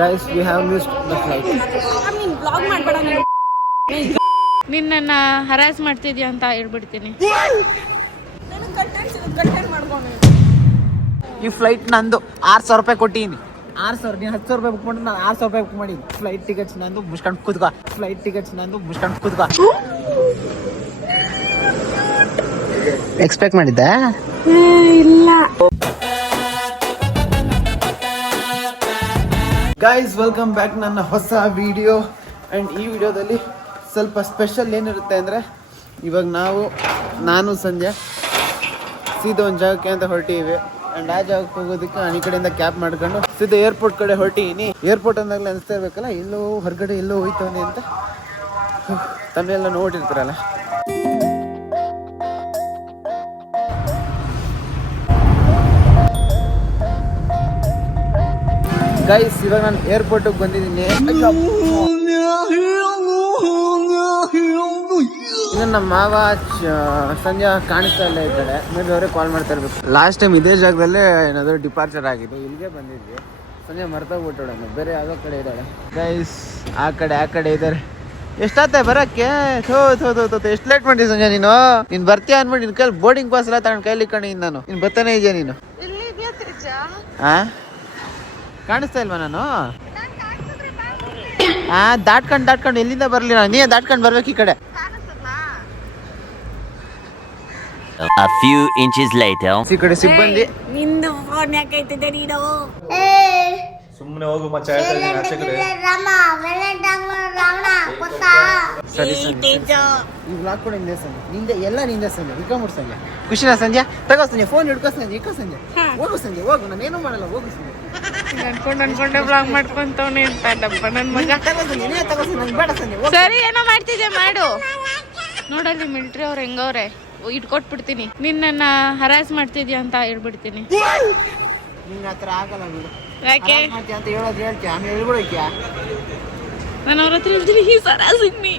Guys, we have missed the flight. Blog ಮಾಡಬೇಡ ನಿನ್ನನ್ನ ಹರಾಸ್ ಮಾಡ್ತಿದ್ಯಾ ಅಂತ ಹೇಳ್ಬಿಡ್ತೀನಿ. ಈ ಫ್ಲೈಟ್ ನಂದು 6,000 ರೂಪಾಯಿ ಕೊಟ್ಟಿನಿ. 6,000 ನೀನು 10,000 ರೂಪಾಯಿ ಬುಕ್ ಮಾಡಿ ನಾನು 6,000 ರೂಪಾಯಿ ಬುಕ್ ಮಾಡಿ. ಫ್ಲೈಟ್ ಟಿಕೆಟ್ಸ್ ನಂದು ಮುಚ್ಕೊಂಡು ಕೂತ್ಕೋ. ಎಕ್ಸ್ಪೆಕ್ಟ್ ಮಾಡಿದ್ದೆ ಇಲ್ಲ. ಗೈಸ್, ವೆಲ್ಕಮ್ ಬ್ಯಾಕ್ ನನ್ನ ಹೊಸ ವಿಡಿಯೋ. ಆ್ಯಂಡ್ ಈ ವಿಡಿಯೋದಲ್ಲಿ ಸ್ವಲ್ಪ ಸ್ಪೆಷಲ್ ಏನಿರುತ್ತೆ ಅಂದರೆ, ಇವಾಗ ನಾನು ಸಂಜೆ ಸೀದಾ ಒಂದು ಜಾಗಕ್ಕೆ ಅಂತ ಹೊರಟಿವಿ. ಆ್ಯಂಡ್ ಆ ಜಾಗಕ್ಕೆ ಹೋಗೋದಕ್ಕೆ ನಾನು ಈ ಕಡೆಯಿಂದ ಕ್ಯಾಬ್ ಮಾಡ್ಕೊಂಡು ಸೀದಾ ಏರ್ಪೋರ್ಟ್ ಕಡೆ ಹೊರಟಿದ್ದೀನಿ. ಏರ್ಪೋರ್ಟ್ ಅಂದಾಗಲೇ ಅನಿಸ್ತಾ ಇರ್ಬೇಕಲ್ಲ, ಎಲ್ಲೋ ಹೊರಗಡೆ ಎಲ್ಲೋ ಹೋಯ್ತವನೆ ಅಂತ. ತನ್ನೆಲ್ಲ ನೋಡಿರ್ತಾರಲ್ಲ. ಗೈಸ್, ಇವಾಗ ನಾನು ಏರ್ಪೋರ್ಟಿಗೆ ಬಂದಿದ್ದೀನಿ. ಇನ್ನು ನಮ್ಮ ಮಾವ ಸಂಜೆ ಕಾಣಿಸ್ತಾ ಇಲ್ಲ ಈ ಕಡೆ. ಮೇಲೆ ಅವರೇ ಕಾಲ್ ಮಾಡ್ತಾ ಇರ್ಬೇಕು. ಲಾಸ್ಟ್ ಟೈಮ್ ಇದೇ ಜಾಗದಲ್ಲೇ ಏನಾದರೂ ಡಿಪಾರ್ಚರ್ ಆಗಿದೆ. ಇಲ್ಲಿಗೆ ಬಂದಿದ್ವಿ. ಸಂಜೆ ಮರ್ತೋಗ್ಬಿಟ್ಟೋಣ, ಬೇರೆ ಯಾವುದೋ ಕಡೆ ಇದ್ದಾಳೆ. ಗೈಸ್, ಆ ಕಡೆ ಇದ್ದಾರೆ. ಎಷ್ಟಾಗ್ತದೆ ಬರೋಕ್ಕೆ? ಎಷ್ಟು ಲೇಟ್ ಮಾಡಿ ಸಂಜೆ ನೀನು ಬರ್ತೀಯ ಅಂದ್ಬಿಟ್ಟು ನಿನ್ನ ಕೈಲಿ ಬೋರ್ಡಿಂಗ್ ಪಾಸ್ ಎಲ್ಲ ತಗೊಂಡು ಕೈಲಿ ಇಟ್ಕೊಂಡಿದ್ದೀನಿ ನಾನು. ನೀನು ಬರ್ತಾನೆ ಇದೆಯಾ ನೀನು? ಹಾಂ, ಕಾಣಿಸ್ತಾ ಇಲ್ವಾ ನಾನು? ದಾಟ್ಕೊಂಡು ಎಲ್ಲಿಂದ ಬರಲಿ ನಾನು? ನೀವೇ ದಾಟ್ಕೊಂಡು ಬರ್ಬೇಕು ಈ ಕಡೆ. A few inches later. ಈ ಕಡೆ ಸಿಬ್ಬಂದಿ. ನಿಂದು ಫೋನ್ ಯಾಕೈತಿದೆ ನೀನು? ಸುಮ್ಮನೆ ಹೋಗು ಮಚ್ಚ. ಸರಿ ಸಂಜೆ, ಈ ಬ್ಲಾಗ್ ಕೂಡ ನಿಂದೆ ಸಂಜೆ. ನಿಂದೆ ಸಂಜೆ. ಇಟ್ಕೊಂಬಿಡು ಸಂಜೆ. ಖುಷಿನಾ ಸಂಜೆ? ತಗೋ ಸಂಜೆ, ಫೋನ್ ಹಿಡ್ಕೋ ಸಂಜೆ. ಹೋಗು ಸಂಜೆ, ಹೋಗು. ನಾನೇನು ಮಾಡಲ್ಲ, ಹೋಗು ಸಂಜೆ. ಅನ್ಕೊಂಡೆ ಬ್ಲಾಗ್ ಮಾಡ್ಕೊಂತವನೇ ಅಂತ ಡಬ್ಬ ನನ್ ಮಗ. ಸರಿ, ಏನೋ ಮಾಡ್ತಿದ್ದೆ ಮಾಡು. ನೋಡಲ್ಲಿ ಮಿಲಿಟರಿ ಅವ್ರು ಹೆಂಗವ್ರೆ, ಇಟ್ಕೊಟ್ಬಿಡ್ತೀನಿ. ನಿನ್ನನ್ನ ಹರಾಸ್ ಮಾಡ್ತಿದ್ಯಾ ಅಂತ ಹೇಳ್ಬಿಡ್ತೀನಿ. ನಿನ್ನ ಹತ್ರ ಆಗಲ್ಲ ಬಿಡು. ಯಾಕೆ ಅಂತ ಹೇಳೋದು ಹೇಳ್ತೀಯ, ಆಮೇಲೆ ಹೇಳ್ಬಿಡೋಕ್ಯಾ? ನಾನು ಅವ್ರ ಹತ್ರ ಹೇಳ್ತೀನಿ, ಈ ಹರಾಸಿಂಗ್ ಮೀ.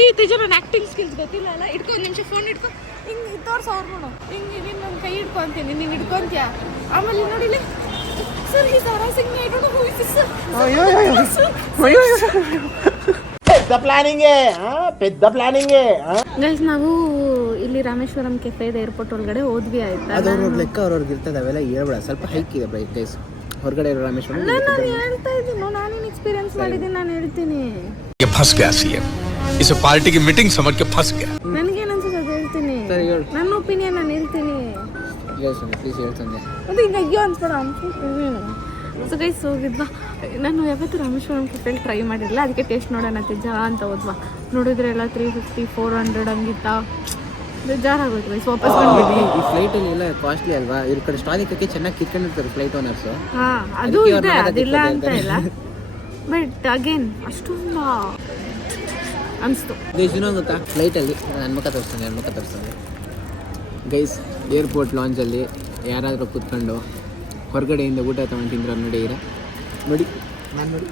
ಈ ತೇಜ, ನನ್ನ ಆಕ್ಟಿಂಗ್ ಸ್ಕಿಲ್ಸ್ ಗೊತ್ತಿಲ್ಲ ಅಲ್ಲ. ಇಟ್ಕೊ, ಒಂದು ನಿಮಿಷ ಫೋನ್ ಇಟ್ಕೊ. ಹಿಂಗೆ ತೋರ್ಸು ಅವ್ರು ನೋಡು. ಹಿಂಗೆ ನೀನು ನನ್ನ ಕೈ ಹಿಡ್ಕೊಂತೀನಿ, ನೀನು ಹಿಡ್ಕೊಂತೀಯ. ಆಮೇಲೆ ನೋಡಿಲಿ ಸರ್, ಈ harassing me. I don't know who is this sir. ಪೆದ್ದ ಪ್ಲಾನಿಂಗ್. ಗೈಸ್, ನಾವು ಇಲ್ಲಿ ರಾಮೇಶ್ವರಂ ಕೆಫೆ ಇದೆ, ಏರ್ಪೋರ್ಟ್ ಒಳಗಡೆ ಹೋದ್ವಿ. ಆಯ್ತಾ, ಅದವ್ರ ಲೆಕ್ಕ ಅವ್ರವ್ರಿಗೆ ಇರ್ತದೆ. ಅವೆಲ್ಲ ಹೇಳ್ಬೇಡ, ಸ್ವಲ್ಪ ಹೈಕ್ ಇದೆ ಪ್ರೈಸ್. ಗೈಸ್, ಹೊರಗಡೆ ಇರೋ ರಾಮೇಶ್ವರಂ ನಾನು ಹೇಳ್ತಾ ಇದ್ದೀನಿ, ನಾನೇನು ಎಕ್ಸ್ಪೀರಿಯನ್ಸ್ ಮಾಡಿದ್ದೀನಿ, ನಾನು ಹೇಳ್ತೀನಿ. ये फंस गया सीएम, इसे पार्टी की मीटिंग समझ के फंस गया. ನನಗೇನು ಅನ್ಸುತ್ತೆ ಅದು ಹೇಳ್ತೀನಿ. ನನ್ನ ಒಪಿನಿಯನ್ ನಾನು ಹೇಳ್ತೀನಿ. ಪ್ಲೀಸ್ ಹೇಳ್ತಂದೆ. ಅದು ಈಗ ಅಯ್ಯೋ ಅನ್ಸ್ಬೇಡ, ಅನ್ಸ್ಬಿಡ್ತೀನಿ. So guys, ಹೋಗಿದ್ವಾ. ನಾನು ಯಾವತ್ತೂ ರಾಮೇಶ್ವರಂ ಕೆಫೆಲಿ ಟ್ರೈ ಮಾಡಿರಲಿಲ್ಲ, ಅದಕ್ಕೆ ಟೇಸ್ಟ್ ನೋಡೋಣ ತೇಜ ಅಂತ ಹೋದ್ವಾ. ನೋಡಿದ್ರೆ ಎಲ್ಲ 350, 400 ಹಂಗಿತ್ತ. ಬೇಜಾರಾಗೋಯ್ತು ಗೈಸ್, ವಾಪಸ್ ಬಂದ್ಬಿಟ್ವಿ. ಈ ಫ್ಲೈಟಲ್ಲಿ ಎಲ್ಲ ಕಾಸ್ಟ್ಲಿ ಅಲ್ವಾ? ಇವ್ರ ಕಡೆ ಸ್ಟಾಲ್ ಇಕ್ಕಕ್ಕೆ ಚೆನ್ನಾಗಿ ಕಿತ್ಕೊಂಡಿರ್ತಾರೆ ಫ್ಲೈಟ್ ಓನರ್ಸು. ಹಾಂ, ಅದು ಇದೆ, ಅದಿಲ್ಲ ಅಂತ ಇಲ್ಲ. ಬಟ್ ಅಗೇನ್ ಅಷ್ಟೊಂದು ಅನಿಸ್ತು. ಗೈಸ್, ಇನ್ನೊಂದು ಗೊತ್ತಾ, ಫ್ಲೈಟಲ್ಲಿ ನನ್ನ ಮುಖ ತೋರಿಸ್ತಾನೆ. ಗೈಸ್, ಏರ್ಪೋರ್ಟ್ ಲಾಂಚಲ್ಲಿ ಯಾರಾದರೂ ಕೂತ್ಕೊಂಡು ಹೊರಗಡೆಯಿಂದ ಊಟ ತಗೊಂಡು ತಿಂದ್ರೆ ನೋಡಿ. ನಾನು ನೋಡಿ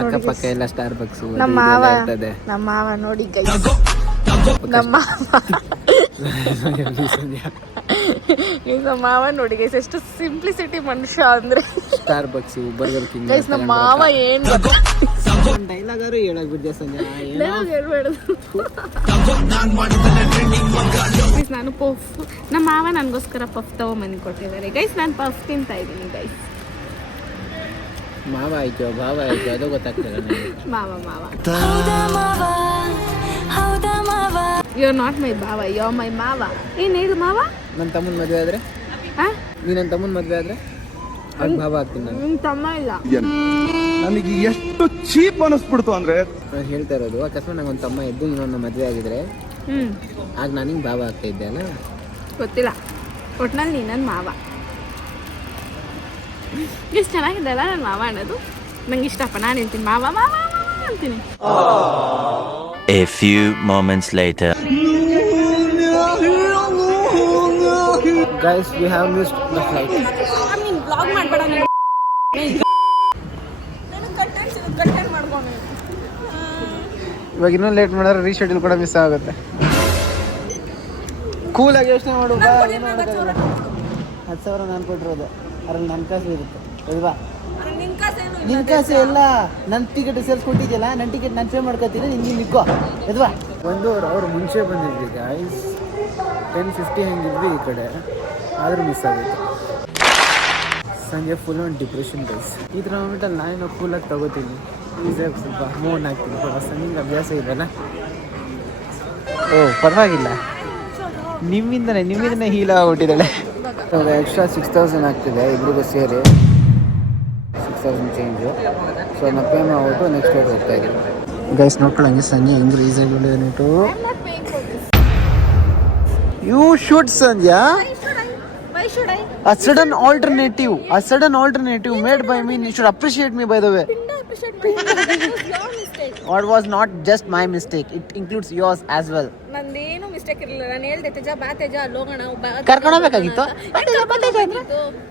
ಅಕ್ಕಪಕ್ಕ ಎಲ್ಲ ಸ್ಟಾರ್ ಬಕ್ಸ್. ನಮ್ಮ ಮಾವ ನೋಡಿ ಗೈಸ್, ನಮ್ಮ ಮಾವ ನೋಡಿ ಗೈಸ್, ಎಷ್ಟು ಸಿಂಪ್ಲಿಸಿಟಿ ಮನುಷ್ಯ ಅಂದ್ರೆ. Star bucks, burger king. Guys, ನಮ್ಮ ಮಾವ ಏನ್ ಡೈಲಾಗ್ ಆದ್ರೂ ಹೇಳಕ್ ಬಿದ್ದೆ ಸಂಜೆ. ನಾನು ಪಫ್, ನಮ್ಮ ಮಾವ ನನಗೋಸ್ಕರ ಪಫ್ ತಗೊಂಬಂದು ಕೊಟ್ಟಿದ್ದಾರೆ ಗೈಸ್. ನಾನು ಪಫ್ ತಿಂತಾ ಇದ್ದೀನಿ ಗೈಸ್. ಮಾವ ಆಯ್ತು, ಭಾವ ಆಯ್ತು, ಅದು ಗೊತ್ತಾಗ್ತಿಲ್ಲ ನನಗೆ. ಮಾವ ಯು ಆರ್ ನಾಟ್ ಮೈ ಭಾವ, ಯು ಆರ್ ಮೈ ಮಾವ. ಏನ್ ಹೇಳು ಮಾವ? ನನ್ನ ತಮ್ಮನ ಮದುವೆ ಆದ್ರೆ, ನೀ ನನ್ನ ತಮ್ಮನ ಮದುವೆ ಆದ್ರೆ ಭಾವ ಆಗ್ತೀನಿ ನಾನು. ನಿಮ್ ತಮ್ಮ ಇಲ್ಲ. ನನಗೆ ಎಷ್ಟು ಚೀಪ್ ಅನಿಸ್ಬಿಡ್ತು ಅಂದ್ರೆ, ನಾನು ಹೇಳ್ತಾ ಇರೋದು, ಅಕಸ್ಮಾತ್ ನಂಗೆ ಒಂದು ತಮ್ಮ ಇದ್ದು ಇನ್ನೊಂದು ಮದುವೆ ಆಗಿದ್ರೆ ಆಗ ನಾನು ಹಿಂಗೆ ಭಾವ ಆಗ್ತಾ ಇದ್ದೆ ಅಲ್ಲ. ಗೊತ್ತಿಲ್ಲ, ಒಟ್ನಲ್ಲಿ ನೀ ನನ್ನ ಮಾವ. ಎಷ್ಟು ಚೆನ್ನಾಗಿದೆ ಅಲ್ಲ ನನ್ನ ಮಾವ ಅನ್ನೋದು. ನಂಗೆ ಇಷ್ಟಪ್ಪ, ನಾನು ಹೇಳ್ತೀನಿ ಮಾವ ಮಾವ ಅಂತೀನಿ. A few moments later. Guys, we have missed the flight. ನೀನು ಬ್ಲಾಗ್ ಮಾಡಬೇಡ, ನೀನು ಕಟ್ ಮಾಡ್ಕೊಂಡು. ಇವಾಗ ಇನ್ನೂ ಲೇಟ್ ಮಾಡಿದ್ರೆ ರೀಶೆಡ್ಯೂಲ್ ಕೂಡ ಮಿಸ್ ಆಗುತ್ತೆ. ಕೂಲಾಗಿ ಯೋಚನೆ ಮಾಡು. 10,000 ನಾನು ಕೊಟ್ಟಿರೋದು, ಅದ್ರಲ್ಲಿ ನನ್ನ ಕಾಸು ಇರುತ್ತೆ ಅಲ್ವಾ? ನಿನ್ ಕಾಸೇನು ನಿನ್ನ ಕಾಸು ಎಲ್ಲ ನನ್ನ ಟಿಕೆಟ್ ಸೇರಿಸ್ಕೊಟ್ಟಿದ್ಯಲ್ಲ, ನನ್ನ ಟಿಕೆಟ್ ನಾನು ಪೇ ಮಾಡ್ಕೊತೀನಿ, ನಿನ್ಗೆ ನಿಕ್ಕೋ ಅಲ್ವಾ? ಅವ್ರು ಮುಂಚೆ ಬಂದಿದ್ವಿ ಗೈಸ್, 10:50 ಹಂಗಿದ್ವಿ ಈ ಕಡೆ, ಆದರೂ ಮಿಸ್ ಆಗುತ್ತೆ. ಸಂಜೆ ಫುಲ್ ಆನ್ ಡಿಪ್ರೆಷನ್ ಗೈಸ್. ಈ ಥರ ಮೊಮೆಂಟಲ್ಲಿ ನಾನು ಕೂಲಾಗಿ ತಗೋತೀನಿ, ಈಸಿಯಾಗಿ ಸ್ವಲ್ಪ ಮೂವ್ ಆಗ್ತೀನಿ. ಸಂಜಿಂಗ್ ಅಭ್ಯಾಸ ಇದೆಯಲ್ಲ. ಓ ಪರವಾಗಿಲ್ಲ, ನಿಮ್ಮಿಂದನೇ ಹೀಲ್ ಆಗ್ಬಿಟ್ಟಿದ್ದಾಳೆ. ಎಕ್ಸ್ಟ್ರಾ 6,000 ಆಗ್ತಿದೆ ಇಬ್ರಿಗೂ ಸೇರಿ, 6,000 ಚೇಂಜು. ಸೊ ಅದನ್ನ ಪೇ ಮಾಡ್ಬಿಟ್ಟು ನೆಕ್ಸ್ಟ್ ಡೇಟ್ ಹೋಗ್ತಾ ಇದ್ದೀವಿ ಗೈಸ್. ನೋಡ್ಕೊಳ್ಳಂಗೆ ಸಂಜೆ ಹೆಂಗೆ ಈಸಿಯಾಗಿ ಬಿಡೋದು. You should Sandhya Why should I? a sudden alternative made by me. You should appreciate me, by the way. Your mistake. What was not just my mistake, it includes yours as well. ನಂದೇನು mistake ಇರಲಿಲ್ಲ. ನಾನು ಹೇಳ್ದೆ ತೇಜ ಬಾ ತೇಜ ಅಲ್ಲಿ ಹೋಗೋಣ, ಕರ್ಕೊಂಡು ಹೋಗ್ಬೇಕಾಗಿತ್ತು.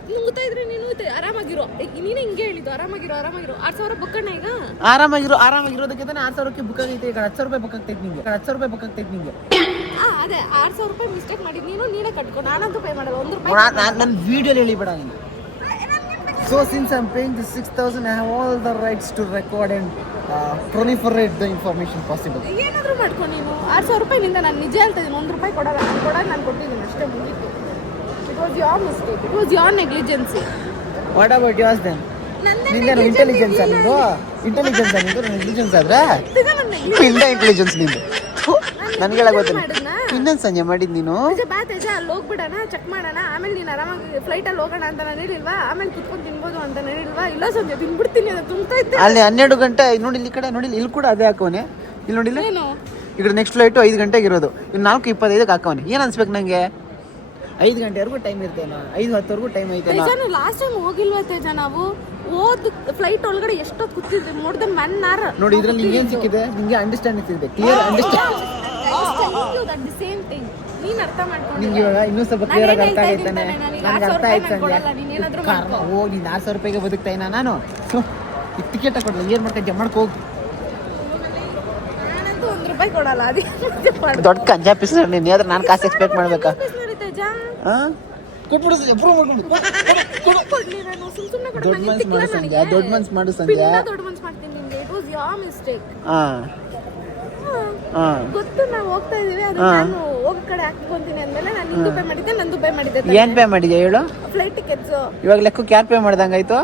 ನೀನು ಗೊತ್ತಾಯಿದ್ರೆ ನೀನು ಆರಾಮಾಗಿರೋ, ನೀನು ಹಿಂಗೆ ಹೇಳಿದ್ದು ಆರಾಮಾಗಿರೋ 6,000 ಬುಕ್ಕಣ್ಣ. ಈಗ ಆರಾಮಾಗಿರೋದಕ್ಕೆ ತಾನೇ 6,000ಕ್ಕೆ ಬುಕ್ ಆಗೈತೆ. ಈಗ 10,000 ರೂಪಾಯಿ ಬುಕ್ ಆಗ್ತೈತೆ ನಿಂಗೆ. ಅದೇ 6,000 ರೂಪಾಯಿ ಮಿಸ್ಟೇಕ್ ಮಾಡಿದ್ ನೀನೇ ಕಟ್ಕೊ, ನಾನಂತೂ ಪೇ ಮಾಡಲ್ಲ. 1 ರೂಪಾಯಿ ನನ್ನ ವಿಡಿಯೋಲಿ ಹೇಳಿಬೇಡ ನೀನು. So since I'm paying the 6,000, I have all the rights to record and proliferate the information possible. ಏನಾದರೂ ಮಾಡ್ಕೊ ನೀನು. 6,000 ರೂಪಾಯಿನಿಂದ ನಾನು ನಿಜ ಹೇಳ್ತಿದ್ದೀನಿ, 1 ರೂಪಾಯಿ ಕೊಡೋಲ್ಲ. ನಾನು ಕೊಟ್ಟಿದ್ದೀನಿ ಅಷ್ಟೇ, ಮುಗೀತು. It was your mistake, it was your negligence. What about yours then? ನಿಂದೇನು ಇಂಟೆಲಿಜೆನ್ಸ್ ನಿಂದು? ನೆಗ್ಲಿಜೆನ್ಸ್ ಆದ್ರೆ ಇಲ್ಲ ಇಂಟೆಲಿಜೆನ್ಸ್ ನಿಂದು. ನನಗೆ ಗೊತ್ತಿಲ್ಲ. ಇನ್ನೊಂದು ಸಂಜೆ ಮಾಡಿದ್ ನೀನು. ಬಾ ತೇಜ ಅಲ್ಲಿ ಹೋಗ್ಬಿಡೋಣ, ಚೆಕ್ ಮಾಡೋಣ, ಆಮೇಲೆ ನೀನು ಆರಾಮಾಗಿ ಫ್ಲೈಟಲ್ಲಿ ಹೋಗೋಣ ಅಂತ ನಾನು ಹೇಳಿಲ್ವಾ? ಆಮೇಲೆ ಕುತ್ಕೊಂಡು ತಿನ್ಬೋದು ಅಂತ ನಾನು ಹೇಳಿಲ್ವಾ? ಇಲ್ಲ ಸಂಜೆ ತಿನ್ಬಿಡ್ತೀನಿ, ಅದು ತುಂಬ್ತಾ ಇದ್ದೆ. ಅಲ್ಲಿ 12 ಗಂಟೆ ನೋಡಿ, ಈ ಕಡೆ ನೋಡಿ, ಇಲ್ಲಿ ಕೂಡ ಅದೇ ಹಾಕೋನೆ. ಇಲ್ಲಿ ನೋಡಿಲ್ಲ, ಏನು ಈ ಕಡೆ ನೆಕ್ಸ್ಟ್ ಫ್ಲೈಟು 5 ಗಂಟೆಗೆ ಇರೋದು, ಇನ್ನು 4:25ಕ್ಕೆ ಹಾಕೋನೆ. ಏನು ಅನ್ಸ್ಬೇಕು ನನಗೆ? 5 ಗಂಟೆವರೆಗೂ ಟೈಮ್ ಇರ್ತೇನೋ, 5:10ವರೆಗೂ ಟೈಮ್ ಐತೇನೋ. ತೇಜ ಲಾಸ್ಟ್ ಟೈಮ್ ಹೋಗಿಲ್ವಾ ತೇಜ? ನಾವು ಫ್ಲೈಟ್ ಒಳಗಡೆ ಎಷ್ಟೊತ್ತು ಕೂತಿದ್ವಿ, ಮೋರ್ ದನ್ 1 hour. ನೋಡಿ ಇದ್ರಲ್ಲಿ ನಿಂಗೆ ಏನು ಸಿಕ್ಕಿದೆ? ನಿಂಗೆ ಅಂಡರ್ಸ್ಟ್ಯಾಂಡಿಂಗ್ ಸಿಕ್ಕಿದೆ, ಕ್ಲಿಯರ್ ಅಂಡರ್ಸ್ಟ್ಯಾಂಡ್. ನೀನ್ ಅರ್ಥ ಮಾಡ್ಕೊಂಡು ನಿಂಗೆ ಇವಾಗ ಇನ್ನೂ ಸ್ವಲ್ಪ ಕ್ಲಿಯರ್ ಆಗಿ ಅರ್ಥ ಆಗೈತಾನೆ. ನನಗೆ ಅರ್ಥ ಆಯ್ತು ಸಂಜೆ. ನೀನೇನಾದ್ರೂ ಓ ನೀನು 6,000 ರೂಪಾಯಿಗೆ ಬದುಕ್ತಾ ಇನ್ನ ನಾನು ಟಿಕೆಟ್ ಕೊಡಲ್ಲ, ಏನು ಮಾಡ್ಕೊಂಡು ಜಮ್ಮಕ್ಕೆ ಹೋಗಿ. ನಾನಂತೂ 1 ರೂಪಾಯಿ ಕೊಡಲ್ಲ. ಅದೇ ದೊಡ್ಡ ಕಂಜಾ ಪೀಸ್ ನೀನು ಆದ್ರೆ ನಾನು ಕಾಸು ಎಕ್ಸ್ಪೆಕ್ಟ್ ಮಾಡ್ಬೇಕಾ? ತೇಜ ಹಾಂ ಕೊಟ್ಬಿಡು ಸಂಜೆ, ಅಪ್ರೂವ್ ಮಾಡ್ಕೊಂಡು. ಕೊಡ್ಲಿ, ನಾನು ಸುಮ್ಮನೆ ಕೊಡ. ದೊಡ್ಡ ಮನ್ಸು ಮಾಡು ಸಂಜೆ, ದೊಡ್ಡ ಮನ್ಸು ಮಾಡು ಸಂಜೆ. ದೊಡ್ಡ ಮನ್ಸು ಮಾಡ್ತೀನಿ ನಿಂಗೆ. It was your mistake. ಹಾಂ ಗೊತ್ತು, ನಾವು ಹೋಗ್ತಾ ಇದೀವಿ, ಅದು ನಾನು ಹೋಗೋ ಕಡೆ ಹಾಕೊಂತೀನಿ ಅಂದ್ಮೇಲೆ ನಾನು ನಿಂದು ಪೇ ಮಾಡಿದ್ದೆ, ನಂದು ಪೇ ಮಾಡಿದ್ದೆ. ಏನು ಪೇ ಮಾಡಿದ್ಯಾ ಹೇಳು? Flight tickets. ಇವಾಗ ಲೆಕ್ಕಕ್ಕೆ ಯಾರು ಪೇ ಮಾಡ್ದಂಗಾಯ್ತು?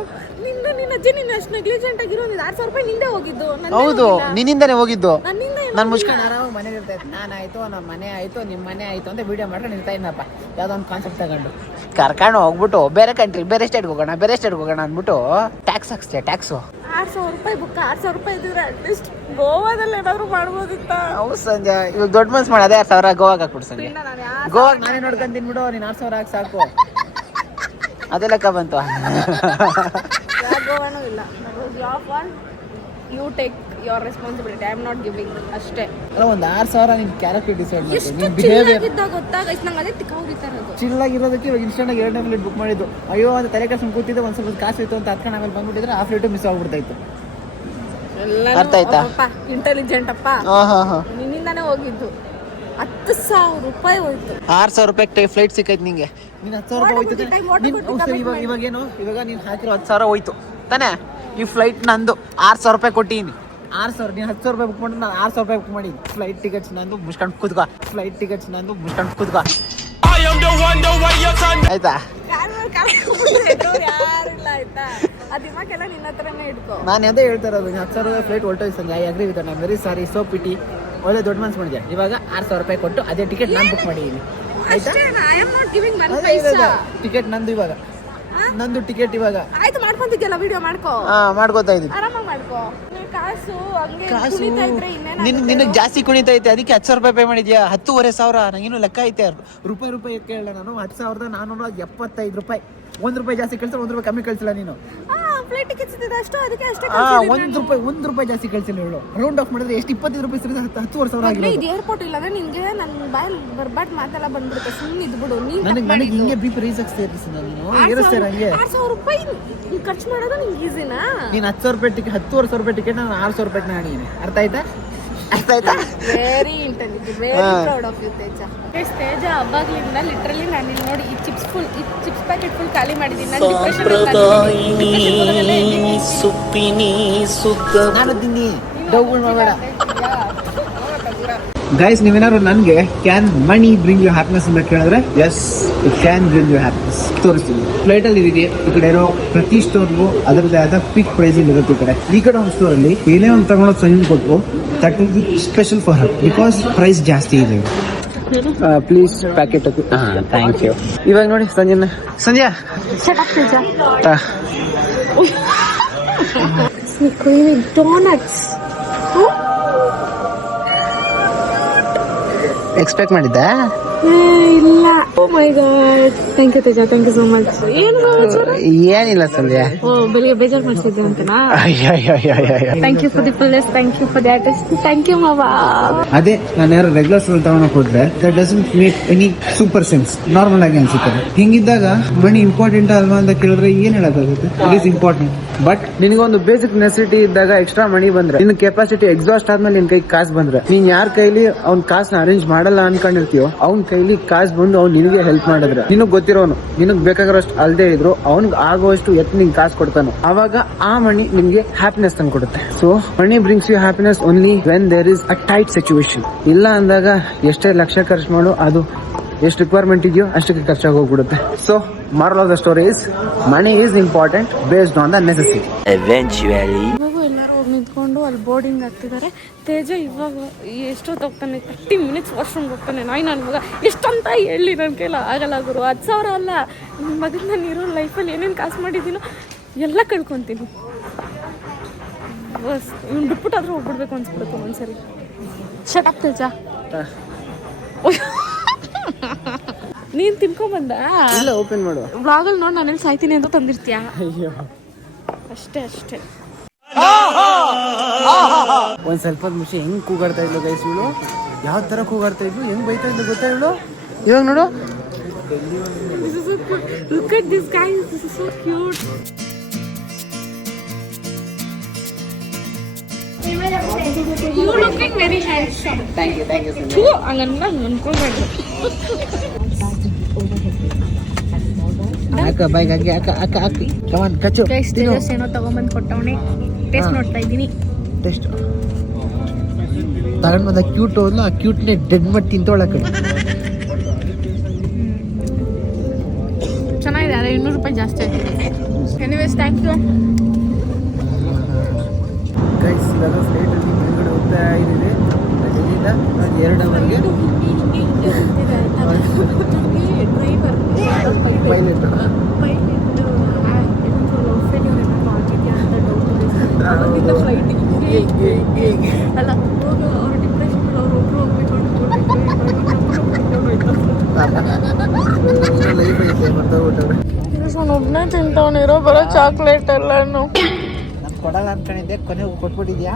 ನಿನ್ನ ಅಜ್ಜಿ ನೀನು ಅಷ್ಟು ನೆಗ್ಲಿಜೆಂಟ್ ಆಗಿರೋ. 6,000 ರೂಪಾಯಿ ನಿಂದೆ ಹೋಗಿದ್ದು. ಹೌದು, ನಿನ್ನಿಂದನೇ ಹೋಗಿದ್ದು. ನನ್ನಿಂದ ನಾನು ಮುಚ್ಕೊಂಡು ಆರಾಮಾಗಿ ಮನೇಲಿ ಇರ್ತಾ ಇದ್ದೆ. ನಾನಾಯ್ತು, ನಮ್ಮ ಮನೆ ಆಯ್ತು, ನಿಮ್ಮ ಮನೆ ಆಯ್ತು ಅಂತ ವಿಡಿಯೋ ಮಾಡ್ಕೊಂಡು ಇರ್ತಾ ಇದ್ದಪ್ಪ. ಯಾವುದೋ ಒಂದು ಕಾನ್ಸೆಪ್ಟ್ ತಗೊಂಡು ಕರ್ಕೊಂಡು ಹೋಗ್ಬಿಟ್ಟು ಬೇರೆ ಕಂಟ್ರಿ, ಬೇರೆ ಸ್ಟೇಟ್ಗೆ ಹೋಗೋಣ ಅಂದ್ಬಿಟ್ಟು ಟ್ಯಾಕ್ಸ್ ಹಾಕ್ಸ್ತೀಯ. ಟ್ಯಾಕ್ಸು 6,000 ರೂಪಾಯಿ ಬುಕ್. 6,000 ರೂಪಾಯಿ ಇದ್ದಿದ್ರೆ ಅಟ್ಲೀಸ್ಟ್ ಗೋವಾದಲ್ಲಿ ಏನಾದ್ರು ಮಾಡ್ಬೋದಿತ್ತ. ಹೌದು ಸಂಜೆ, ಇವಾಗ ದೊಡ್ಡ ಮನ್ಸು ಮಾಡಿ ಅದೇ 6,000 ಗೋವಾಗ ಹಾಕ್ಬಿಡು ಸಂಜೆ. ನಾನು ಗೋವಾಗ ನಾನೇ ನೋಡ್ಕೊಂಡು ತಿನ್ಬಿಡು, ನೀನು 6,000 ಹಾಕಿ ಸಾಕು. ಅದೇ ಲೆಕ್ಕ ಬಂತು. ಯಾವ ಗೋವಾನೂ ಇಲ್ಲ. Your fault, you take your responsibility. I am not giving ಅಷ್ಟೇ. ಅಲ್ಲ, ಒಂದು 6,000 ನಿನ್ನ ಕ್ಯಾರೆಕ್ಟರ್ ಡಿಸೈಡ್ ಮಾಡಿ. ಎಷ್ಟು ನಿನ್ನ ಬಿಹೇವಿಯರ್ ಚಿಲ್ಲಾಗಿದ್ದಾಗ ಗೊತ್ತಾಗೈತೆ ನಂಗೆ. ಅದೇ ತಿಕ್ಕ ಹೋಗಿತಾ ಇರೋದು. ಚಿಲ್ಲಾಗಿರೋದಕ್ಕೆ ಇವಾಗ ಇನ್ಸ್ಟೆಂಟಾಗಿ 2ನೇ ಫ್ಲೈಟ್ ಬುಕ್ ಮಾಡಿದ್ದು. ಅಯ್ಯೋ ಅಂತ ತಲೆ ಕೆಡ್ಸ್ಕೊಂಡು ಕೂತಿದ್ದೆ, ಒಂದು ಸ್ವಲ್ಪ ಕಾಸು ಇತ್ತು ಅಂತ ಹತ್ಕೊಂಡು ಆಮೇಲೆ ಬಂದ್ಬಿಟ್ಟಿದ್ರೆ ಆ ಫ್ಲೈಟು ಮಿಸ್ ಆಗ್ಬಿಡ್ತಾಯಿತ್ತು. ಅರ್ಥ ಆಯ್ತಾ? ಇಂಟೆಲಿಜೆಂಟ್ ಅಪ್ಪ. ಹಾಂ ನಿನ್ನಿಂದಾನೇ ಹೋಗಿದ್ದು. 10,000 ರೂಪಾಯಿ ಹೋಯ್ತು. 6,000 ರೂಪಾಯಿ ಫ್ಲೈಟ್ ಸಿಕ್ಕೈತೆ ನಿಂಗೆ. ನೀನು 10,000 ರೂಪಾಯಿ ಹೋಯ್ತು. ಇವಾಗ ನೀನು ಹಾಕಿರೋ 10,000 ಹೋಯ್ತು ತಾನೇ? ಈ ಫ್ಲೈಟ್ ನಂದು 6,000 ರೂಪಾಯಿ ಕೊಟ್ಟಿನಿ. 6,000 ನೀನು 10,000 ರೂಪಾಯಿ ಬುಕ್ ಮಾಡಿ, ನಾನು 6,000 ರೂಪಾಯಿ ಬುಕ್ ಮಾಡಿ. ಫ್ಲೈಟ್ ಟಿಕೆಟ್ಸ್ ನಂದು, ಮುಚ್ಕೊಂಡು ಕೂತ್ಕೋ. ಆಯ್ತಾ? ಯಾರಿಲ್ಲ ಆಯ್ತಾ? ಆ ದಿಮಾಕೆಲ್ಲ ನಿನ್ನ ಹತ್ರನೇ ಇಟ್ಕೋ. ನಾನು ಅದೇ ಹೇಳ್ತಾ ಇರೋದು, 10,000 ರೂಪಾಯಿ ಫ್ಲೈಟ್ ಹೊರಟೋಯ್ತು ಸಂಜೆ. I agree with I am very sorry, so pity. ಒಳ್ಳೆ ದೊಡ್ಡ ಮನ್ಸು ಮಾಡಿದೆ. ಇವಾಗ 6,000 ರೂಪಾಯಿ ಕೊಟ್ಟು ಅದೇ ಟಿಕೆಟ್ ನಾನು ಬುಕ್ ಮಾಡಿದ್ದೀನಿ. ಆಯ್ತಾ? I am not giving 1 paisa. Ticket ನಂದು ಇವಾಗ, ನಂದು ಟಿಕೆಟ್ ಇವಾಗ. ಆಯ್ತು, ಮಾಡ್ಕೊಂತಿದ್ಯಲ್ಲ ವಿಡಿಯೋ ಮಾಡ್ಕೋ. ಮಾಡ್ಕೋತಾ ಇದ್ದೀನಿ. ಆರಾಮಾಗಿ ಮಾಡ್ಕೋ. ಕಾಸು ಹಂಗೆ ಕುಣಿತಾ ಇದ್ರೆ ನಿನಗೆ ಜಾಸ್ತಿ ಕುಣಿತೈತೆ, ಅದಕ್ಕೆ 10,000 ರೂಪಾಯಿ ಪೇ ಮಾಡಿದ್ಯಾ? 10,500. ನಂಗಿನ್ನೂ ಲೆಕ್ಕ ಐತೆ. ರೂಪಾಯಿ ಕೇಳ ನಾನು. 10,475 ರೂಪಾಯಿ. 1 ರೂಪಾಯಿ ಜಾಸ್ತಿ ಕಳ್ಸಿಲ್ಲ, 1 ರೂಪಾಯಿ ಕಮ್ಮಿ ಕಳ್ಸಿಲ್ಲ ನೀನು. ಫ್ಲೈಟ್ ಟಿಕೆಟ್ಸ್ ಇದೆ ಅಷ್ಟು, ಅದಕ್ಕೆ ಅಷ್ಟೇ. 1 ರೂಪಾಯಿ ಜಾಸ್ತಿ ಕಳ್ಸಿಲ್ಲ ಹೇಳು. ರೌಂಡ್ ಆಫ್ ಮಾಡಿದ್ರೆ ಎಷ್ಟು? 25 ರೂಪಾಯಿ ಸಿಗುತ್ತೆ. 10,000 ಆಗಿದೆ. ಇದು ಏರ್ಪೋರ್ಟ್ ಇಲ್ಲ ಅಂದ್ರೆ ನಿನ್ಗೆ ನನ್ನ ಬಾಯಲ್ಲಿ ಬರ್ಬಾಟ್ ಮಾತೆಲ್ಲ ಬಂದ್ಬಿಡುತ್ತೆ. ಸುಮ್ಮನೆ ಇದ್ಬಿಡು ನೀನು. ನನಗೆ ಹಿಂಗೆ ಬಿ ಪಿ ರೀಸಕ್ಸ್ ಸೇರಿಸಿ ನಾನು ಏರಿಸ್ತಾರೆ ಹಂಗೆ. 6,000 ರೂಪಾಯಿ ಖರ್ಚು ಮಾಡೋದು ನಿಂಗೆ ಈಸಿನಾ? ನೀನು 10,000 ರೂಪಾಯಿ ಟಿಕೆಟ್, 10,500 ರೂಪಾಯಿ ಟಿಕೆಟ್ ನಾನು 6,000 ರೂಪಾಯಿ ಮಾಡಿದ್ದೀನಿ. ಅರ್ಥ ಆಯ್ತಾ? ಅರ್ಥ ಆಯ್ತಾ? Very intelligent, very proud of you Teja. Teja ಹಬ್ಬಗಳಿಂದ ಲಿಟ್ರಲಿ ನಾನು ಇಲ್ಲಿ ನೋಡಿ ಈ ಚಿಪ್ಸ್ ಪ್ಯಾಕೆಟ್ ಫುಲ್ ಖಾಲಿ ಮಾಡಿದ್ದೀನಿ. ನಾನು ಗೈಸ್, ನೀವೇನಾದ್ರು ನನಗೆ can money bring you happiness ಅಂತ ಕೇಳಿದ್ರೆ yes, it can bring you happiness. ತೋರಿಸ್ತೀನಿ. ಫ್ಲೈಟ್ ಅಲ್ಲಿ ಇದೆಯಾ, ಈ ಕಡೆ ಇರೋ ಪ್ರತಿ ಸ್ಟೋರ್ಗೂ ಅದರದ್ದೇ ಆದ ಪಿಕ್ ಪ್ರೈಸಿಂಗ್ ಇರುತ್ತೆ. ಈ ಕಡೆ ಒಂದು ಸ್ಟೋರ್ ಅಲ್ಲಿ ಏನೇ ಒಂದು ತಗೊಂಡೋಗಿ ಸಂಜೆ ಕೊಟ್ಟು that will be special for her because price ಜಾಸ್ತಿ ಇದೆ. Please packet. Thank you. ಇವಾಗ ನೋಡಿ ಸಂಜೆ ಡೋನಟ್ಸ್ ಎಕ್ಸ್ಪೆಕ್ಟ್ ಮಾಡಿದ್ದೆ ಇಲ್ಲ. Oh my god, thank you Teja, thank you so much. ಏನು ಏನಿಲ್ಲ ಸಂಧ್ಯಾ. ಓ ಬೆಳಿಗ್ಗೆ ಬೇಜಾರು ಮಾಡಿಸಿದ್ದೆ ಅಂತನಾ? Thank you for the fullness, thank you for the attest, thank you ಮಾವ. ಅದೇ ನಾನು ಯಾರು ರೆಗ್ಯುಲರ್ ಸ್ಟೋರ್ ತಗೊಂಡೋಗಿ ಹೋದ್ರೆ that doesn't make any super sense. Normal ಆಗಿ ಅನ್ಸುತ್ತೆ. ಹಿಂಗಿದ್ದಾಗ ಮನಿ ಇಂಪಾರ್ಟೆಂಟ್ ಅಲ್ವಾ ಅಂತ ಕೇಳಿದ್ರೆ ಏನ್ ಹೇಳಕ್ಕಾಗುತ್ತೆ? It is important. ಬಟ್ ನಿನಗೊಂದು ಬೇಸಿಕ್ ನೆಸಿಟಿ ಇದ್ದಾಗ ಎಕ್ಸ್ಟ್ರಾ ಮನಿ ಬಂದ್ರೆ, ನಿನ್ ಕೆಪಾಸಿಟಿ ಎಕ್ಸಾಸ್ಟ್ ಆದ್ಮೇಲೆ ನಿನ್ ಕೈ ಕಾಸು ಬಂದ್ರೆ, ನೀನ್ ಯಾರ ಕೈಲಿ ಅವ್ನ ಕಾಸನ್ನ ಅರೇಂಜ್ ಮಾಡಲ್ಲ ಅನ್ಕೊಂಡಿರ್ತೀಯೋ ಅವ್ನ ಕೈಲಿ ಕಾಸು ಬಂದು ಅವ್ನು ನಿನಗೆ ಹೆಲ್ಪ್ ಮಾಡಿದ್ರೆ, ನಿನಗ್ ಗೊತ್ತಿರೋನು ನಿನಗ್ ಬೇಕಾಗಿರೋಷ್ಟು ಅಲ್ದೇ ಇದ್ರು ಅವ್ನಿಗೆ ಆಗುವಷ್ಟು ಎತ್ತು ನಿಂಗೆ ಕಾಸು ಕೊಡ್ತಾನೋ ಅವಾಗ ಆ ಮನಿ ನಿಮ್ಗೆ ಹ್ಯಾಪಿನೆಸ್ ತಂದು ಕೊಡುತ್ತೆ. So money brings you happiness only when there is a tight situation. ಇಲ್ಲ ಅಂದಾಗ ಎಷ್ಟೇ ಲಕ್ಷ ಖರ್ಚು ಮಾಡು, ಅದು ಎಷ್ಟು ರಿಕ್ವೈರ್ಮೆಂಟ್ ಇದೆಯೋ ಅಷ್ಟಕ್ಕೆ ಖರ್ಚಾಗಿ ಹೋಗ್ಬಿಡುತ್ತೆ. So moral of the story is money is important based on the necessity. Eventually. ಇವಾಗ ಎಲ್ಲರೂ ಹೋಗಿ ನಿಂತ್ಕೊಂಡು ಅಲ್ಲಿ ಬೋರ್ಡಿಂಗ್ ಆಗ್ತಿದ್ದಾರೆ. ತೇಜ ಇವಾಗ ಎಷ್ಟೊತ್ತು ಹೋಗ್ತಾನೆ? 30 minutes ವಾಶ್ರೂಮ್ಗೆ ಹೋಗ್ತಾನೆ. ನನ್ನ ಮಗ ಎಷ್ಟಂತ ಹೇಳಿ ನನ್ನ ಕೈಲ ಆಗಲ್ಲ ಗುರು. 10,000 ಅಲ್ಲ, ನನ್ನ ಮಗನ ನಾನು ಇರೋ ಲೈಫಲ್ಲಿ ಏನೇನು ಕಾಸು ಮಾಡಿದ್ದೀನೋ ಎಲ್ಲ ಕಳ್ಕೊತೀನಿ. ಬಸ್ ಇವ್ನು ಬಿಟ್ಬಿಟ್ಟಾದ್ರೂ ಹೋಗ್ಬಿಡ್ಬೇಕು ಅನ್ಸ್ಬಿಡುತ್ತೆ ಒಂದ್ಸರಿ. ಶಟ್ ತೇಜ. ನೀನ್ ತಿನ್ಕೊಂಬಂದ ಇಲ್ಲ, ಓಪನ್ ಮಾಡು. ವ್ಲಾಗಲ್ಲಿ ನೋಡಿ ನಾನೆಲ್ಲಿ ಸಾಯ್ತೀನಿ ಅಂತ ತಂದಿರ್ತೀಯ. ಅಷ್ಟೇ. ಒಂದ್ ಸ್ವಲ್ಪ ಮುಂಚೆ ಹೆಂಗ್ ಕೂಗಾಡ್ತಾ ಇದ್ಲು ಗೈಸ್ ಇವಳು. ಯಾವ ತರ ಕೂಗಾಡ್ತಾ ಇದ್ಲು, ಹೆಂಗ್ ಬೈತಾ ಇದ್ಲು ಗೊತ್ತಾ ಇವಳು. ಇವಾಗ ನೋಡು. Look at this guy, this is so cute. You looking very handsome. Thank you. ಹಂಗನ್ನ ಅನ್ಕೊಂಡ್ಬಾರ್ದು. ಅಕ್ಕ ಬೈಕ್ ಅಕ್ಕ ಕಮಾನ್ ಕಚ್ಚು. ಟೇಸ್ಟ್ ಏನೋ ತಗೊಂಬಂದು ಕೊಟ್ಟವನೆ. ಟೇಸ್ಟ್ ನೋಡ್ತಾ ಇದ್ದೀನಿ. ಟೇಸ್ಟ್ ತಗೊಂಡ್ ಬಂದ ಕ್ಯೂಟ್ ಹೋದ್ಲು. ಆ ಕ್ಯೂಟ್ನೇ ಡೆಡ್ ಮಾಡಿ ತಿಂತೋಳ ಕಡೆ. ಚೆನ್ನಾಗಿದೆ, ಆದರೆ 200 ರೂಪಾಯಿ ಜಾಸ್ತಿ ಆಯ್ತು. Anyways thank you guys. ಇವಾಗ ಫ್ಲೈಟಲ್ಲಿ ಮೇಲ್ಗಡೆ ಹೋಗ್ತಾ ಇದ್ದೀವಿ. ಇಲ್ಲಿಂದ 2 ಅವರ್ಗೆ ಪೈಲಟ್ ಅಲ್ಲ ಹೋಗು. ಅವ್ರ ಡಿಪ್ರೆಷನ್ ಅವ್ರು ಒಬ್ರು ಹೋಗ್ಬೇಕು ಲೈಫ್ ಐತೆ ಮರ್ತೋಗ್ಬಿಟ್ಟವ್ರೆ. ಒಬ್ಬನೇ ತಿಂತವನಿರೋ ಬರೋ ಚಾಕ್ಲೇಟ್ ಎಲ್ಲಾನು ನಾನು ಕೊಡಲ್ಲ ಅನ್ಕೊಂಡಿದ್ದೆ, ಕೊನೆಗೆ ಕೊಟ್ಬಿಟ್ಟಿದ್ಯಾ?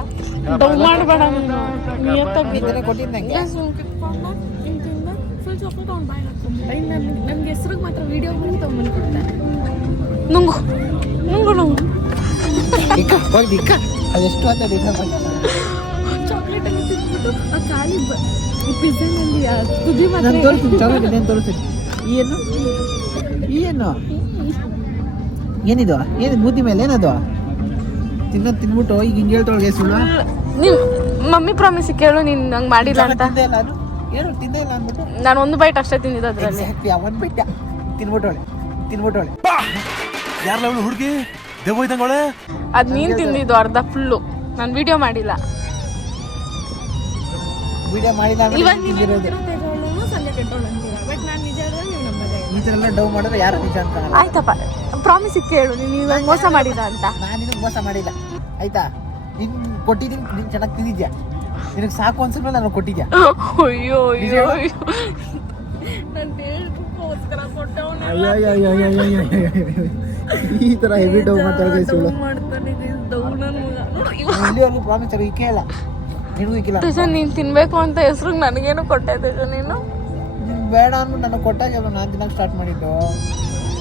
ಡೌ ಮಾಡಬೇಡ ನೀನು. ನಿಯತ್ತಾಗಿ ಕೊಟ್ಟಿದ್ದಂಗೆ ಫುಲ್ ಚಾಕ್ಲೇಟ್ ಅವ್ನು ಬಾಯ್ ಹಾಕ್ಕೊಂಡ್ಬಿಟ್ಟ. ನನ್ಗೆ ಹೆಸ್ರಿಗೆ ಮಾತ್ರ ವಿಡಿಯೋ ಮಾಡಿ ತಗೊಂಡ್ಬಂದು ಕೊಡ್ತಾರೆ. ನುಂಗು ಅದೆಷ್ಟು ಅಂತ ಚಾಕ್ಲೇಟ್ ಎಲ್ಲ ತಿಂದ್ಬಿಟ್ಟು ಆ ಖಾಲಿ ಪಿಜ್ಜಾನಲ್ಲಿ ತುದಿ ಮಾತ್ರ ಚಾಕ್ಲೇಟ್ ಏನು ತೋರಿಸ್ತೀನಿ. ಏನಿದು ಬೂದಿ ಮೇಲೆ ಏನದು ತಿನ್ಬಿಟ್ಟು ಈಗ ಹಿಂಗೆ ಹೇಳ್ತೊಳಗೆ ಸುಳ್ಳು. ನೀವು ಮಮ್ಮಿ ಪ್ರಾಮಿಸ್ ಕೇಳು, ನೀನು ಹಂಗೆ ಮಾಡಿಲ್ಲ ಅಂತ. ತಿಂದೇ ಇಲ್ಲ ಅಂದ್ಬಿಟ್ಟು ನಾನು 1 ಬೈಟ್ ಅಷ್ಟೇ ತಿಂದಿದ್ದು ಅದರಲ್ಲಿ. ಒಂದು ಬಿಟ್ಟ ತಿನ್ಬಿಟ್ಟೋಳೆ. ಯಾರಲ್ಲ ಹುಡುಗಿ ದೇವ ಇದ್ದಂಗೋಳೆ. ಅದು ನೀನು ತಿಂದಿದ್ದು ಅರ್ಧ ಫುಲ್ಲು. ನಾನು ವಿಡಿಯೋ ಮಾಡಿಲ್ಲ. ವಿಡಿಯೋ ಮಾಡಿಲ್ಲ ಇವಾಗ ಸಂಜೆ ಕೆಟ್ಟೋಳು ಅಂತೀರ, ಬಟ್ ನಾನು ನಿಜ ಹೇಳಿದ್ರೆ ನೀವು ನಂಬಲ್ಲ. ಈ ಥರ ಎಲ್ಲ ಡವ್ ಮಾಡಿದ್ರೆ ಯಾರು ನಿಜ ಅಂತ ಆಯ್ತಪ್ಪ, ಪ್ರಾಮಿಸ್ ಕೇಳು, ನೀನು ಇವಾಗ ಮೋಸ ಮಾಡಿದ ಅಂತ. ನಾನು ನಿನಗೆ ಮೋಸ ಮಾಡಿಲ್ಲ ಆಯ್ತಾ. ನಿನ್ ಕೊಟ್ಟಿದ್ದೀನಿ, ನೀನು ಚೆನ್ನಾಗಿ ತಿಂದಿದ್ಯಾ, ನಿನಗೆ ಸಾಕು ಅನ್ಸಿದ್ಮೇಲೆ ನಾನು ಕೊಟ್ಟಿದ್ಯಾ. ಅಯ್ಯೋ ನಾನು ದೇಶಕ್ಕೋಸ್ಕರ ಕೊಟ್ಟವನ. ಈ ಥರ ಹೆವಿ ಡವ್ ಮಾತಾಡೋದು ಸುಳ್ಳು ಮಾಡ್ತಾನೆ ಡವ್ ನನ್ನ ಮಗ. ಇಲ್ಲಿವರೆಗೂ ಪ್ರಾಮಿಸ್ ಇಕ್ಕೇ ಇಲ್ಲ, ನಿನಗೂ ಇಕ್ಕಿಲ್ಲ. ನೀನು ತಿನ್ಬೇಕು ಅಂತ ಹೆಸ್ರು ನನಗೇನು ಕೊಟ್ಟೆ ನೀನು ಬೇಡ ಅಂದ್ಬಿಟ್ಟು ನನಗೆ ಕೊಟ್ಟಾಗ ನಾನು ತಿನ್ನಕ್ಕೆ ಸ್ಟಾರ್ಟ್ ಮಾಡಿದ್ದು.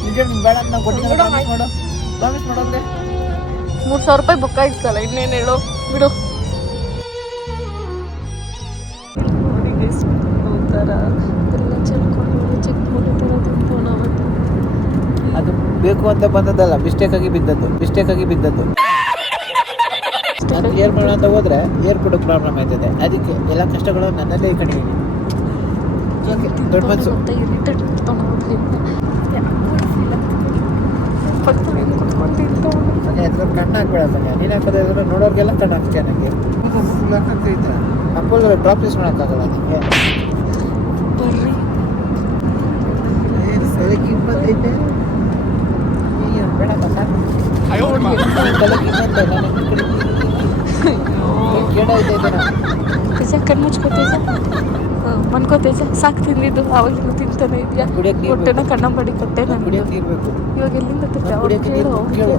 ನಿಜ ನಿಮ್ಗೆ ಬೇಡ ಅಂತ ನಾವು ಕೊಟ್ಟಿದ್ದೆ. ಪ್ರಾಮಿಸ್ ಮಾಡೋದ್ರೆ 3,000 ರೂಪಾಯಿ ಬುಕ್ ಆಯ್ತಲ್ಲ, ಇನ್ನೇನು ಹೇಳು ಬಿಡು. ಬೇಕು ಅಂತ ಬಂದದ್ದಲ್ಲ, ಮಿಸ್ಟೇಕಾಗಿ ಬಿದ್ದದ್ದು. ನಾನು ಏರ್ ಮಾಡೋ ಅಂತ ಹೋದ್ರೆ ಏರ್ಪೋರ್ಟ್ ಪ್ರಾಬ್ಲಮ್ ಆಯ್ತದೆ, ಅದಕ್ಕೆ ಎಲ್ಲ ಕಷ್ಟಗಳು ನನ್ನಲ್ಲೇ ಕಂಡಿದ್ದೀನಿ. ದೊಡ್ಡ ಮನಸ್ಸು. ಕಣ್ಣು ಹಾಕ್ಬೇಡ ಸನ್ಯ, ನೀನು ಹಾಕೋದೇ ನೋಡೋರಿಗೆಲ್ಲ ಕಣ್ಣು ಹಾಕ್ತೀಯ. ನನಗೆ ಅಪ್ಪಲ್ಲಿ ಡ್ರಾಪ್ ಯೂಸ್ ಮಾಡೋಕ್ಕಾಗಲ್ಲ ನಿಮಗೆ. ಕಿಮ್ಮತ್ತೈತೆ ಬೇಡ ಕಣ್ಣು ಮುಚ್ಕೋತೇಜ ಮನ್ಕೋತೇಜ ಸಾಕು ತಿಂದಿದ್ದು ಅವಾಗಿಂದ ತಿಂತಾನೆ ಇದೆಯಾ? ಹೊಟ್ಟೆನ ಕಣ್ಣ ಬಡಿಕತ್ತೆ ನನಗೆ. ಇವಾಗ ಎಲ್ಲಿಂದ ಕೇಳು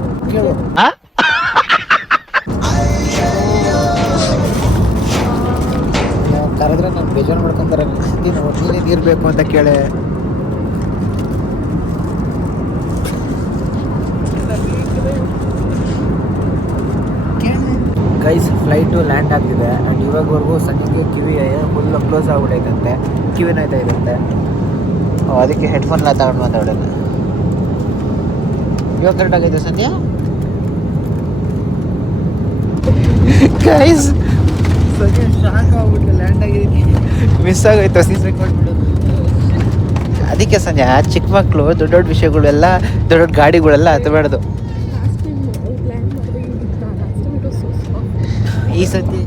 ಕರೆದ್ರೆ ನಾನು ಬೇಜಾರು ಮಾಡ್ಕೊಂತಾರೆ. ನೀನೇ ನೀರು ಬೇಕು ಅಂತ ಕೇಳೆ. ಗೈಸ್ ಫ್ಲೈಟು ಲ್ಯಾಂಡ್ ಆಗ್ತಿದೆ ಆ್ಯಂಡ್ ಇವಾಗವರೆಗೂ ಸಂಜೆಗೆ ಕಿವಿ ಫುಲ್ ಕ್ಲೋಸ್ ಆಗ್ಬಿಟ್ಟೈತಂತೆ, ಕಿವಿ ನೋಯ್ತಾ ಇದಂತೆ. ಅದಕ್ಕೆ ಹೆಡ್ಫೋನ್ ಎಲ್ಲ ತಗೊಂಡು ಮಾತಾಡೋಣ. ಇವಾಗ ಕರೆಕ್ಟ್ ಆಗೈತೆ ಸಂಧ್ಯಾ? ಗೈಸ್ ಸಂಜೆ ಶಾಕ್ ಆಗ್ಬಿಟ್ಟು ಲ್ಯಾಂಡ್ ಆಗಿದ್ದೀನಿ, ಮಿಸ್ ಆಗೋಯ್ತು ಸೀಸ್ ರೆಕಾರ್ಡ್ ಮಾಡೋದು. ಅದಕ್ಕೆ ಸಂಧ್ಯಾ ಚಿಕ್ಕ ಮಕ್ಕಳು ದೊಡ್ಡ ದೊಡ್ಡ ವಿಷಯಗಳೆಲ್ಲ ದೊಡ್ಡ ದೊಡ್ಡ ಗಾಡಿಗಳೆಲ್ಲ ಹತ್ತಬೇಡ್ದು. ಈ ಸತಿ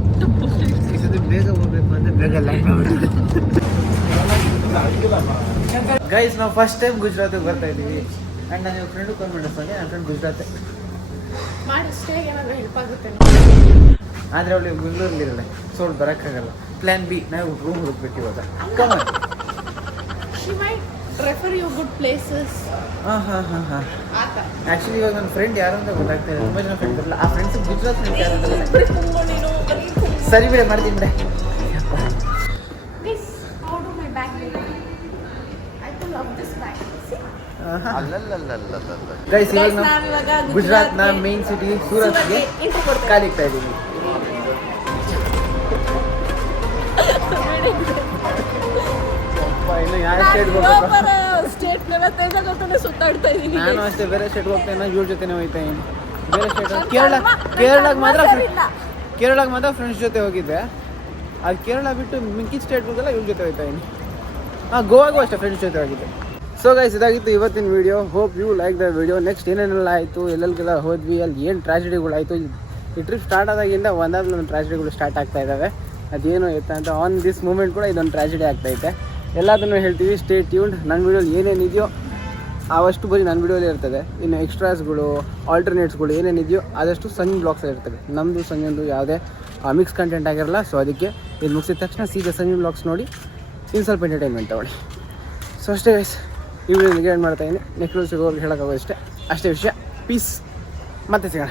ಬೇಗ ಹೋಗ್ಬೇಕು ಅಂದರೆ ಬೇಗ ಲ್ಯಾಂಡ್ ಮಾಡ್ಬಿಟ್ಟು. ಗೈಸ್ ನಾವು ಫಸ್ಟ್ ಟೈಮ್ ಗುಜರಾತಿಗೆ ಬರ್ತಾ ಇದ್ದೀವಿ ಆ್ಯಂಡ್ ನಾನು ಫ್ರೆಂಡು ಕಾಲ್ ಮಾಡಿದೆ ಸಂಜೆ. ನನ್ನ ಫ್ರೆಂಡ್ ಗುಜರಾತೆ ಆದರೆ ಅವಳು ಬೆಂಗಳೂರಲ್ಲಿರಲ್ಲ, ಸೊ ಅವ್ಳು ಬರೋಕ್ಕಾಗಲ್ಲ. ಪ್ಲ್ಯಾನ್ ಬಿ, ನಾವು ರೂಮ್ ಹುಡುಕ್ಬೇಕು ಇವಾಗ. ಹಾಂ ಆ್ಯಕ್ಚುಲಿ ಇವಾಗ ನನ್ನ ಫ್ರೆಂಡ್ ಯಾರು ಅಂತ ಗೊತ್ತಾಗ್ತಾ ಇದೆ. ತುಂಬ ಜನ ಫ್ರೆಂಡ್ ಬರಲ್ಲ. ಆ ಫ್ರೆಂಡ್ಸ್ ಗುಜರಾತ್ ಫ್ರೆಂಡ್ಸ್ ಯಾರು ಅಂತ ಸರಿ ಬಿಡೆ ಮಾಡ್ತೀನಿ ಬಿಡೆ. ಗೈಸ್ ಇವಾಗ ನಾವು ಗುಜರಾತ್ನ ಮೇನ್ ಸಿಟಿ ಸೂರತ್ಗೆ ಕಾಲಿಕ್ತಾ ಇದ್ದೀವಿ. ಇನ್ನು ಯಾವ ಸ್ಟೇಟ್ಗೆ ಹೋಗ್ಬೇಕು? ಸುತ್ತಾಡ್ತಾ ಇದ್ದೀನಿ. ನಾನು ಅಷ್ಟೇ ಬೇರೆ ಸ್ಟೇಟ್ಗೆ ಹೋಗ್ತೇನೆ, ಇವ್ರ ಜೊತೆನೇ ಹೋಗ್ತಾ ಇದ್ದೀನಿ. ಬೇರೆ ಸ್ಟೇಟ್ ಕೇರಳಕ್ಕೆ ಮಾತ್ರ ಫ್ರೆಂಡ್ಸ್ ಜೊತೆ ಹೋಗಿದ್ದೆ. ಅದು ಕೇರಳ ಬಿಟ್ಟು ಮಿಕ್ಕಿದ ಸ್ಟೇಟ್ಗಳಿಗೆಲ್ಲ ಇವ್ರ ಜೊತೆ ಹೋಗ್ತಾ ಇದ್ದೀನಿ. ಗೋವಾಗೂ ಅಷ್ಟೇ ಫ್ರೆಂಡ್ಸ್ ಜೊತೆ ಹೋಗಿದ್ದೆ. ಸೊ ಗೈಸ್ ಇದಾಗಿತ್ತು ಇವತ್ತಿನ video. Hope you like the video. Next ಏನೇನೆಲ್ಲ ಆಯಿತು, ಎಲ್ಲೆಲ್ಗೆಲ್ಲ ಹೋದ್ವಿ, ಅಲ್ಲಿ ಏನು ಟ್ರಾಜಿಡಿಗಳಾಯಿತು, ಈ ಟ್ರಿಪ್ ಸ್ಟಾರ್ಟ್ ಆದಾಗಿಂದ ಒಂದಾದ್ಮೇಲೆ ಒಂದು ಟ್ರಾಜಿಡಿಗಳು ಸ್ಟಾರ್ಟ್ ಆಗ್ತಾ ಇದ್ದಾವೆ. ಅದೇನು ಇತ್ತು ಅಂತ ಆನ್ ದಿಸ್ ಮೂಮೆಂಟ್ ಕೂಡ ಇದೊಂದು ಟ್ರಾಜಿಡಿ ಆಗ್ತಾಯಿದೆ. ಎಲ್ಲದನ್ನು ಹೇಳ್ತೀವಿ. Stay tuned. ನನ್ನ ವೀಡಿಯೋಲಿ ಏನೇನಿದೆಯೋ ಅವಷ್ಟು ಬರೀ ನನ್ನ ವೀಡಿಯೋಲಿ ಇರ್ತದೆ. ಇನ್ನು ಎಕ್ಸ್ಟ್ರಾಸ್ಗಳು, ಆಲ್ಟರ್ನೇಟ್ಸ್ಗಳು ಏನೇನಿದೆಯೋ ಆದಷ್ಟು ಸಂಜೆ ಬ್ಲಾಗ್ಸಲ್ಲಿ ಇರ್ತದೆ. ನಮ್ಮದು ಸಂಜೆಂದು ಯಾವುದೇ ಮಿಕ್ಸ್ ಕಂಟೆಂಟ್ ಆಗಿರಲ್ಲ. ಸೊ ಅದಕ್ಕೆ ಇದು ಮುಗಿಸಿದ ತಕ್ಷಣ ಸೀದಾ ಸಂಜೆ ಬ್ಲಾಗ್ಸ್ ನೋಡಿ ಇನ್ನು ಸ್ವಲ್ಪ ಎಂಟರ್ಟೈನ್ಮೆಂಟ್ ತಗೊಳ್ಳಿ. ಸೊ ಅಷ್ಟೇ ಗೈಸ್, ಈ ವಿಡಿಯೋ ಏನು ಮಾಡ್ತಾಯಿದ್ದೀನಿ. ನೆಕ್ಸ್ಟ್ ಸಿಗೋರ್ಗೆ ಹೇಳೋಕ್ಕಾಗೋ ಅಷ್ಟೇ ವಿಷಯ. ಪೀಸ್, ಮತ್ತೆ ಸಿಗೋಣ.